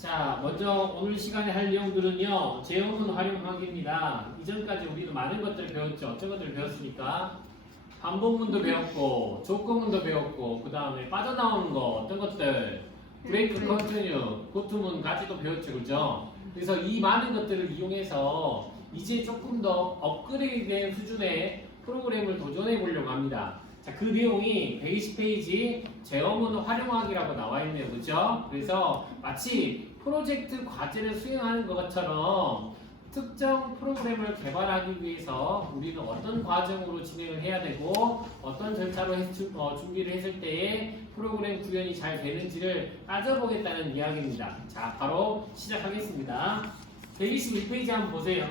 자, 먼저 오늘 시간에 할 내용들은요, 제어문 활용하기입니다. 이전까지 우리는 많은 것들을 배웠죠. 어떤 것들을 배웠습니까? 반복문도 배웠고, 조건문도 배웠고, 그 다음에 빠져나오는 거, 어떤 것들, 브레이크 컨티뉴, 고투문까지도 배웠죠. 그죠? 그래서 이 많은 것들을 이용해서 이제 조금 더 업그레이드된 수준의 프로그램을 도전해 보려고 합니다. 자, 그 내용이 120페이지 제어문 활용하기라고 나와 있네요. 그죠? 그래서 마치 프로젝트 과제를 수행하는 것처럼 특정 프로그램을 개발하기 위해서 우리는 어떤 과정으로 진행을 해야 되고 어떤 절차로 준비를 했을 때에 프로그램 구현이 잘 되는지를 따져보겠다는 이야기입니다. 자, 바로 시작하겠습니다. 121페이지 한번 보세요.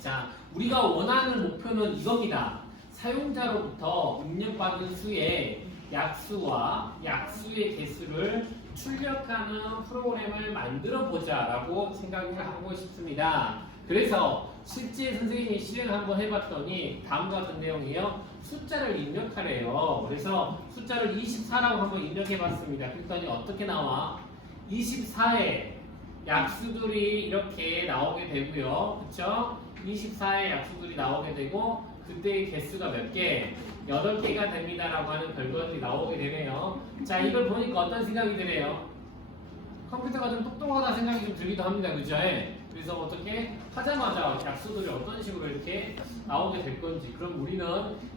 자, 우리가 원하는 목표는 이겁니다. 사용자로부터 입력받은 수의 약수와 약수의 개수를 출력하는 프로그램을 만들어 보자라고 생각을 하고 싶습니다. 그래서 실제 선생님이 실행을 한번 해봤더니 다음과 같은 내용이에요. 숫자를 입력하래요. 그래서 숫자를 24라고 한번 입력해봤습니다. 그랬더니 어떻게 나와? 24에 약수들이 이렇게 나오게 되고요. 그쵸? 24의 약수들이 나오게 되고 그때의 개수가 몇 개? 8개가 됩니다라고 하는 결과들이 나오게 되네요. 자, 이걸 보니까 어떤 생각이 드네요? 컴퓨터가 좀 똑똑하다 생각이 좀 들기도 합니다. 그죠? 그래서 어떻게 하자마자 약수들이 어떤 식으로 이렇게 나오게 될 건지, 그럼 우리는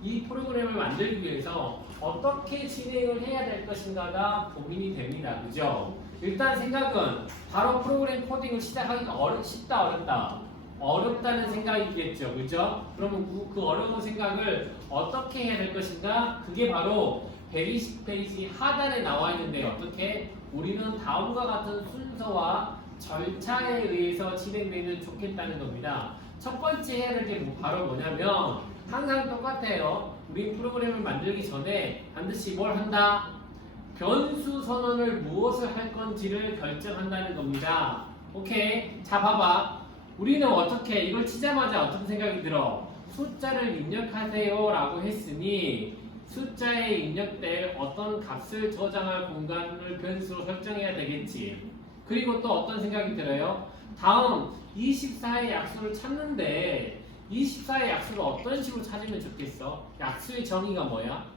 이 프로그램을 만들기 위해서 어떻게 진행을 해야 될 것인가가 고민이 됩니다. 그죠? 일단 생각은 바로 프로그램 코딩을 시작하기가 쉽다 어렵다? 어렵다는 생각이겠죠. 그죠? 그러면 그 어려운 생각을 어떻게 해야 될 것인가? 그게 바로 120페이지 하단에 나와 있는데 어떻게? 우리는 다음과 같은 순서와 절차에 의해서 진행되면 좋겠다는 겁니다. 첫 번째 해야 될 게 바로 뭐냐면 항상 똑같아요. 우리 프로그램을 만들기 전에 반드시 뭘 한다? 변수 선언을 무엇을 할 건지를 결정한다는 겁니다. 오케이? 자, 봐봐. 우리는 어떻게 이걸 치자마자 어떤 생각이 들어? 숫자를 입력하세요 라고 했으니 숫자에 입력될 어떤 값을 저장할 공간을 변수로 설정해야 되겠지. 그리고 또 어떤 생각이 들어요? 다음 24의 약수를 찾는데 24의 약수를 어떤 식으로 찾으면 좋겠어? 약수의 정의가 뭐야?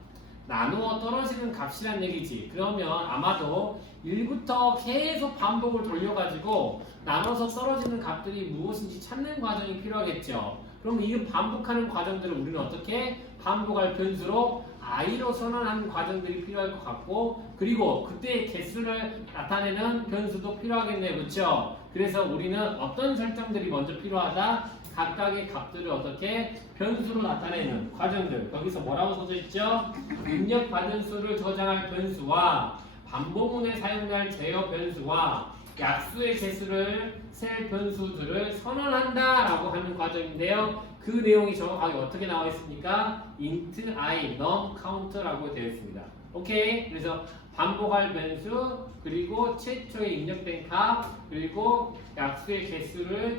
나누어 떨어지는 값이란 얘기지. 그러면 아마도 1부터 계속 반복을 돌려가지고 나눠서 떨어지는 값들이 무엇인지 찾는 과정이 필요하겠죠. 그럼 이 반복하는 과정들을 우리는 어떻게 반복할 변수로 i로 선언하는 과정들이 필요할 것 같고, 그리고 그때의 개수를 나타내는 변수도 필요하겠네요. 그렇죠? 그래서 우리는 어떤 설정들이 먼저 필요하다? 각각의 값들을 어떻게 변수로 나타내는 과정들. 거기서 뭐라고 써져 있죠? 입력받은 수를 저장할 변수와 반복문에 사용할 제어 변수와 약수의 개수를 셀 변수들을 선언한다 라고 하는 과정인데요. 그 내용이 정확하게 어떻게 나와 있습니까? int i num count라고 되어 있습니다. 오케이? 그래서 반복할 변수, 그리고 최초에 입력된 값, 그리고 약수의 개수를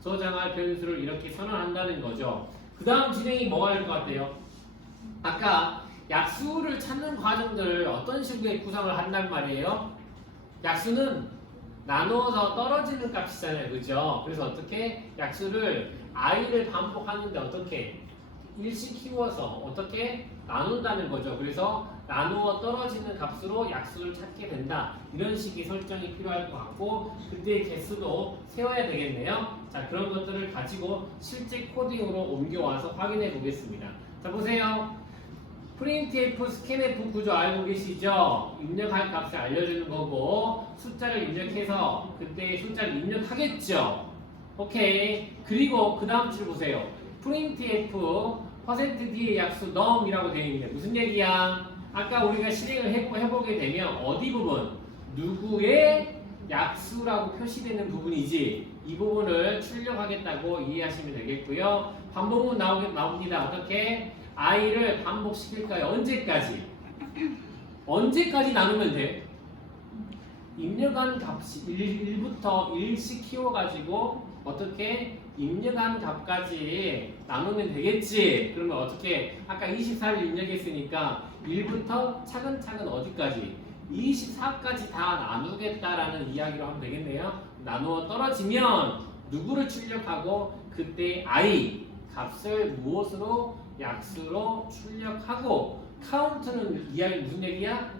저장할 변수를 이렇게 선언한다는 거죠. 그 다음 진행이 뭐가 될 것 같아요? 아까 약수를 찾는 과정들 어떤 식의 구성을 한단 말이에요? 약수는 나누어서 떨어지는 값이잖아요. 그죠? 그래서 어떻게? 약수를 i를 반복하는데 어떻게? 일씩 키워서 어떻게? 나눈다는 거죠. 그래서 나누어 떨어지는 값으로 약수를 찾게 된다. 이런 식의 설정이 필요할 것 같고, 그때의 개수도 세워야 되겠네요. 자, 그런 것들을 가지고 실제 코딩으로 옮겨와서 확인해 보겠습니다. 자, 보세요. printf, scanf 구조 알고 계시죠? 입력할 값을 알려주는 거고, 숫자를 입력해서 그때 숫자를 입력하겠죠? 오케이. 그리고 그 다음 줄 보세요. printf %d의 약수 num이라고 되어 있는데 무슨 얘기야? 아까 우리가 실행을 해보게 되면 어디 부분? 누구의 약수라고 표시되는 부분이지, 이 부분을 출력하겠다고 이해하시면 되겠고요. 반복문 나옵니다. 어떻게? i를 반복시킬까요? 언제까지? 언제까지 나누면 돼? 입력한 값이 1부터 1씩 키워가지고 어떻게 입력한 값까지 나누면 되겠지. 그러면 어떻게? 아까 24를 입력했으니까 1부터 차근차근 어디까지? 24까지 다 나누겠다라는 이야기로 하면 되겠네요. 나누어 떨어지면 누구를 출력하고 그때 i 값을 무엇으로 약수로 출력하고 카운트는 이야기 무슨 얘기야?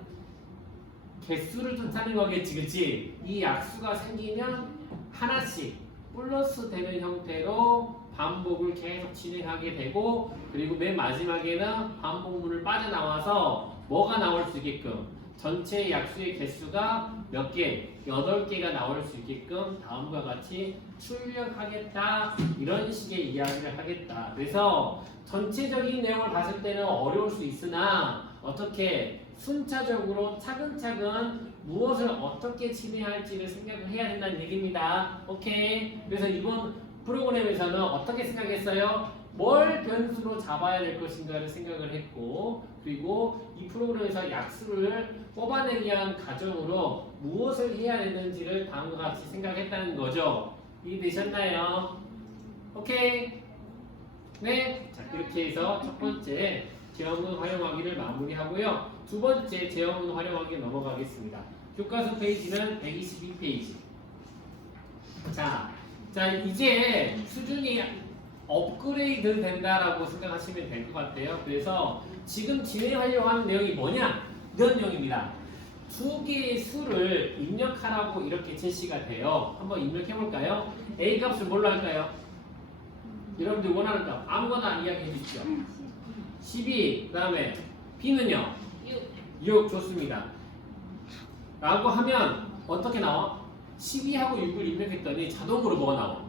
개수를 뜻하는 거겠지, 그치? 이 약수가 생기면 하나씩 플러스 되는 형태로 반복을 계속 진행하게 되고 그리고 맨 마지막에는 반복문을 빠져나와서 뭐가 나올 수 있게끔 전체 약수의 개수가 몇 개? 8개가 나올 수 있게끔 다음과 같이 출력하겠다 이런 식의 이야기를 하겠다. 그래서 전체적인 내용을 봤을 때는 어려울 수 있으나 어떻게 순차적으로 차근차근 무엇을 어떻게 진행할지를 생각을 해야 된다는 얘기입니다. 오케이. 그래서 이번 프로그램에서는 어떻게 생각했어요? 뭘 변수로 잡아야 될 것인가를 생각을 했고 그리고 이 프로그램에서 약수를 뽑아내기 위한 과정으로 무엇을 해야 되는지를 다음과 같이 생각했다는 거죠. 이해되셨나요? 오케이. 네. 자, 이렇게 해서 첫 번째 제어문 활용하기를 마무리하고요. 두 번째 제어문 활용하기 넘어가겠습니다. 교과서 페이지는 122페이지. 자, 이제 수준이 업그레이드 된다라고 생각하시면 될 것 같아요. 그래서 지금 진행하려고 하는 내용이 뭐냐? 이런 내용입니다. 두 개의 수를 입력하라고 이렇게 제시가 돼요. 한번 입력해 볼까요? A 값을 뭘로 할까요? 여러분들 원하는 값 아무거나 이야기해 주십시오. 12, 그 다음에 B는요? 6 좋습니다. 라고 하면 어떻게 나와? 12하고 6을 입력했더니 자동으로 뭐가 나와?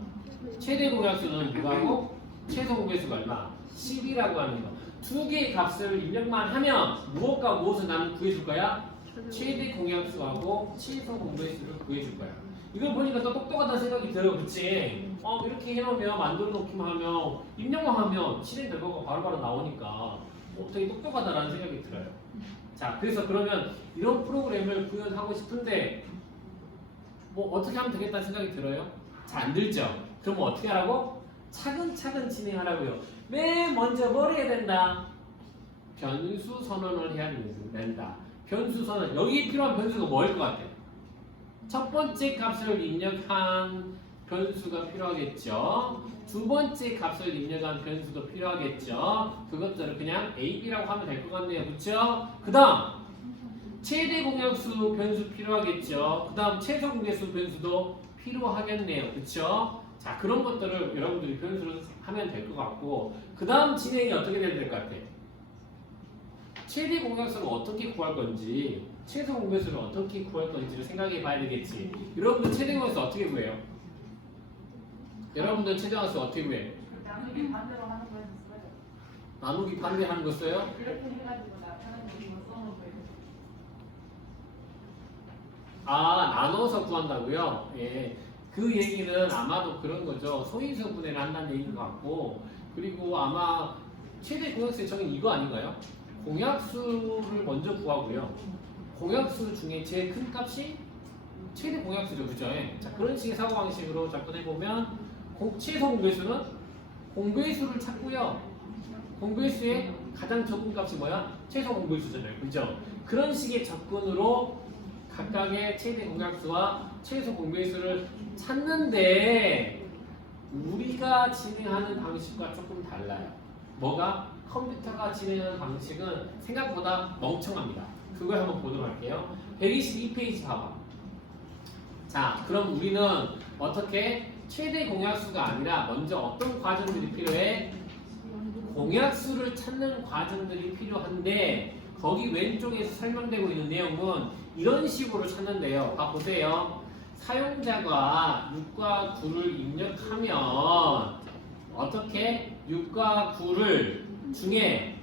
최대 공약수는 6하고 최소 공배수가 얼마? 10이라고 하는 거. 두 개의 값을 입력만 하면 무엇과 무엇을 나는 구해줄 거야? 최대 공약수하고 최소 공배수를 구해줄 거야. 이걸 보니까 또 똑똑하다는 생각이 들어, 그치? 이렇게 해놓으면 만들어 놓기만 하면 입력만 하면 실행 결과가 바로바로 나오니까 되게 똑똑하다라는 생각이 들어요. 자, 그래서 그러면 이런 프로그램을 구현하고 싶은데 뭐 어떻게 하면 되겠다는 생각이 들어요? 잘 안 들죠? 그럼 어떻게 하라고? 차근차근 진행하라고요. 맨 먼저 뭘 해야 된다? 변수 선언을 해야 된다. 변수 선언. 여기 필요한 변수가 뭐일 것 같아요? 첫 번째 값을 입력한 변수가 필요하겠죠. 두 번째 값을 입력한 변수도 필요하겠죠. 그것들을 그냥 A, B라고 하면 될 것 같네요. 그렇죠? 그 다음 최대 공약수 변수 필요하겠죠. 그 다음 최소 공개수 변수도 필요하겠네요. 그렇죠? 자, 그런 것들을 여러분들이 변수로 하면 될 것 같고 그 다음 진행이 어떻게 돼야 될 것 같아요? 최대 공약수를 어떻게 구할 건지 최소 공개수를 어떻게 구할 건지를 생각해 봐야 되겠지. 여러분들 최대 공약수 어떻게 구해요? 여러분들 최대 공약수 어떻게 구해요? 나누기 반대로 하는 거 했어요. 나누기 반대하는 거 써요? 이렇게 해가지고 나타나는 거 써놓은 거예요. 아, 나눠서 구한다고요? 예. 그 얘기는 아마도 그런 거죠. 소인수 분해를 한다는 얘기인 것 같고 그리고 아마 최대 공약수의 정의는 이거 아닌가요? 공약수를 먼저 구하고요. 공약수 중에 제일 큰 값이 최대 공약수죠. 그죠? 예. 자, 그런 식의 사고방식으로 접근해보면 최소 공배수는 공배수를 찾고요. 공배수의 가장 적은 값이 뭐야? 최소 공배수잖아요. 그죠? 그런 식의 접근으로 각각의 최대 공약수와 최소 공배수를 찾는데 우리가 진행하는 방식과 조금 달라요. 뭐가? 컴퓨터가 진행하는 방식은 생각보다 멍청합니다. 그걸 한번 보도록 할게요. 122페이지 봐봐. 자, 그럼 우리는 어떻게 최대 공약수가 아니라 먼저 어떤 과정들이 필요해? 공약수를 찾는 과정들이 필요한데 거기 왼쪽에 설명되고 있는 내용은 이런 식으로 찾는데요. 보세요. 사용자가 6과 9를 입력하면 어떻게 6과 9를 중에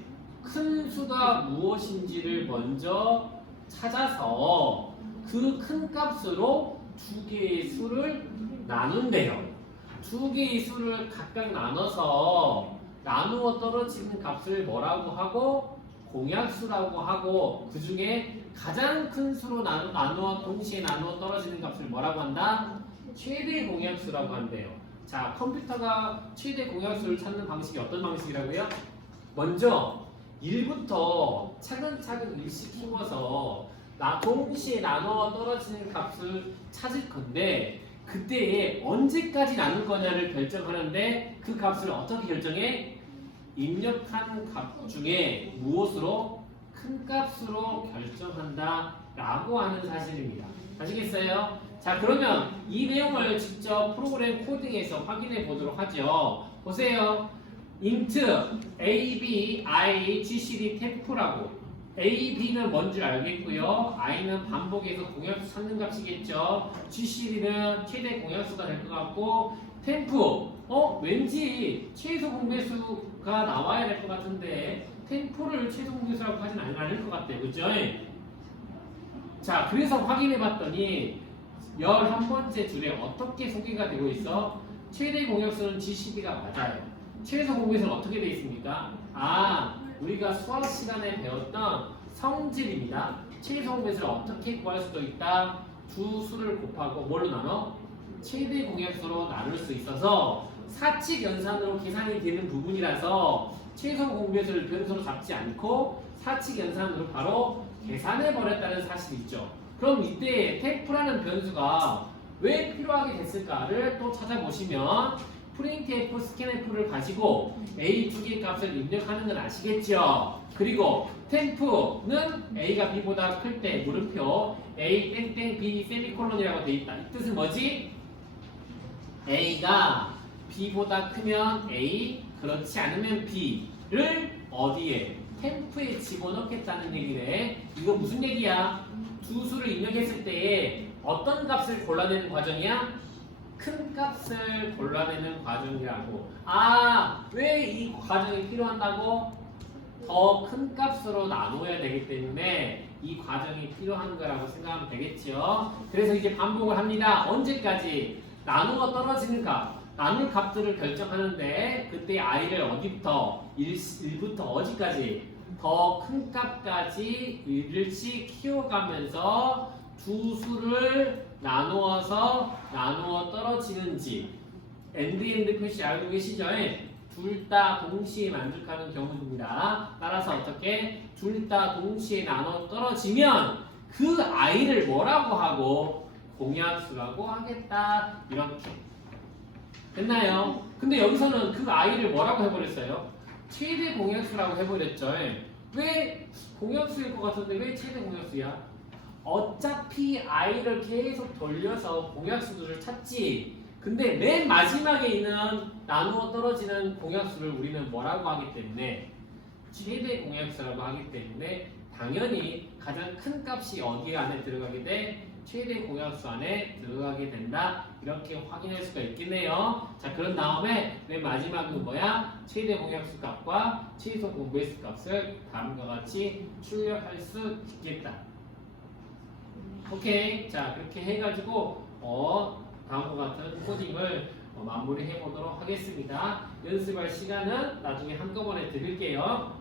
큰 수가 무엇인지를 먼저 찾아서 그 큰 값으로 두 개의 수를 나눈대요. 두 개의 수를 각각 나눠서 나누어 떨어지는 값을 뭐라고 하고? 공약수라고 하고 그 중에 가장 큰 수로 동시에 나누어 떨어지는 값을 뭐라고 한다? 최대 공약수라고 한대요. 자, 컴퓨터가 최대 공약수를 찾는 방식이 어떤 방식이라고요? 먼저 1부터 차근차근 일씩 키워서 동시에 나누어 떨어지는 값을 찾을 건데 그때에 언제까지 나눌 거냐를 결정하는데 그 값을 어떻게 결정해? 입력한 값 중에 무엇으로? 큰 값으로 결정한다 라고 하는 사실입니다. 아시겠어요? 자, 그러면 이 내용을 직접 프로그램 코딩에서 확인해 보도록 하죠. 보세요. int a, b, i, gcd 템프라고. a, b는 뭔지 알겠고요. i는 반복해서 공약수 찾는 값이겠죠. gcd는 최대 공약수가 될 것 같고 템프 왠지 최소 공배수가 나와야 될 것 같은데 템포를 최소 공배수라고 하진 않을 것 같아요. 그죠? 자, 그래서 확인해 봤더니 11번째 줄에 어떻게 소개가 되고 있어? 최대 공약수는 GCD가 맞아요. 최소 공배수는 어떻게 되어 있습니까? 우리가 수학 시간에 배웠던 성질입니다. 최소 공배수를 어떻게 구할 수도 있다. 두 수를 곱하고 뭘로 나눠? 최대 공약수로 나눌 수 있어서 사칙 연산으로 계산이 되는 부분이라서 최소 공배수를 변수로 잡지 않고 사칙 연산으로 바로 계산해 버렸다는 사실이 있죠. 그럼 이때 템프라는 변수가 왜 필요하게 됐을까를 또 찾아보시면 printf, scanf를 가지고 a 두 개의 값을 입력하는 건 아시겠죠? 그리고 템프는 a가 b보다 클 때 물음표 a 땡땡 b 세미콜론이라고 돼 있다. 이 뜻은 뭐지? a가 b보다 크면 a, 그렇지 않으면 b를 어디에? 템프에 집어넣겠다는 얘기네. 이거 무슨 얘기야? 두 수를 입력했을 때에 어떤 값을 골라내는 과정이야? 큰 값을 골라내는 과정이라고. 왜 이 과정이 필요한다고? 더 큰 값으로 나눠야 되기 때문에 이 과정이 필요한 거라고 생각하면 되겠죠. 그래서 이제 반복을 합니다. 언제까지? 나누어 떨어지는 값, 나눌 값들을 결정하는데 그때 i를 어디부터? 1부터 어디까지? 더 큰 값까지 1씩 키워가면서 두 수를 나누어 떨어지는지 엔드 표시 알고 계시죠? 둘 다 동시에 만족하는 경우입니다. 따라서 어떻게? 둘 다 동시에 나눠 떨어지면 그 i를 뭐라고 하고? 공약수라고 하겠다. 이렇게 됐나요? 근데 여기서는 그 i를 뭐라고 해버렸어요? 최대 공약수라고 해버렸죠. 왜 공약수일 것 같은데 왜 최대 공약수야? 어차피 i를 계속 돌려서 공약수들을 찾지. 근데 맨 마지막에 있는 나누어 떨어지는 공약수를 우리는 뭐라고 하기 때문에 최대 공약수라고 하기 때문에 당연히 가장 큰 값이 어디 안에 들어가게 돼? 최대 공약수 안에 들어가게 된다. 이렇게 확인할 수가 있겠네요. 자, 그런 다음에 맨 마지막은 뭐야? 최대 공약수 값과 최소 공배수 값을 다음과 같이 출력할 수 있겠다. 오케이. 자, 그렇게 해가지고 다음과 같은 코딩을 마무리해 보도록 하겠습니다. 연습할 시간은 나중에 한꺼번에 드릴게요.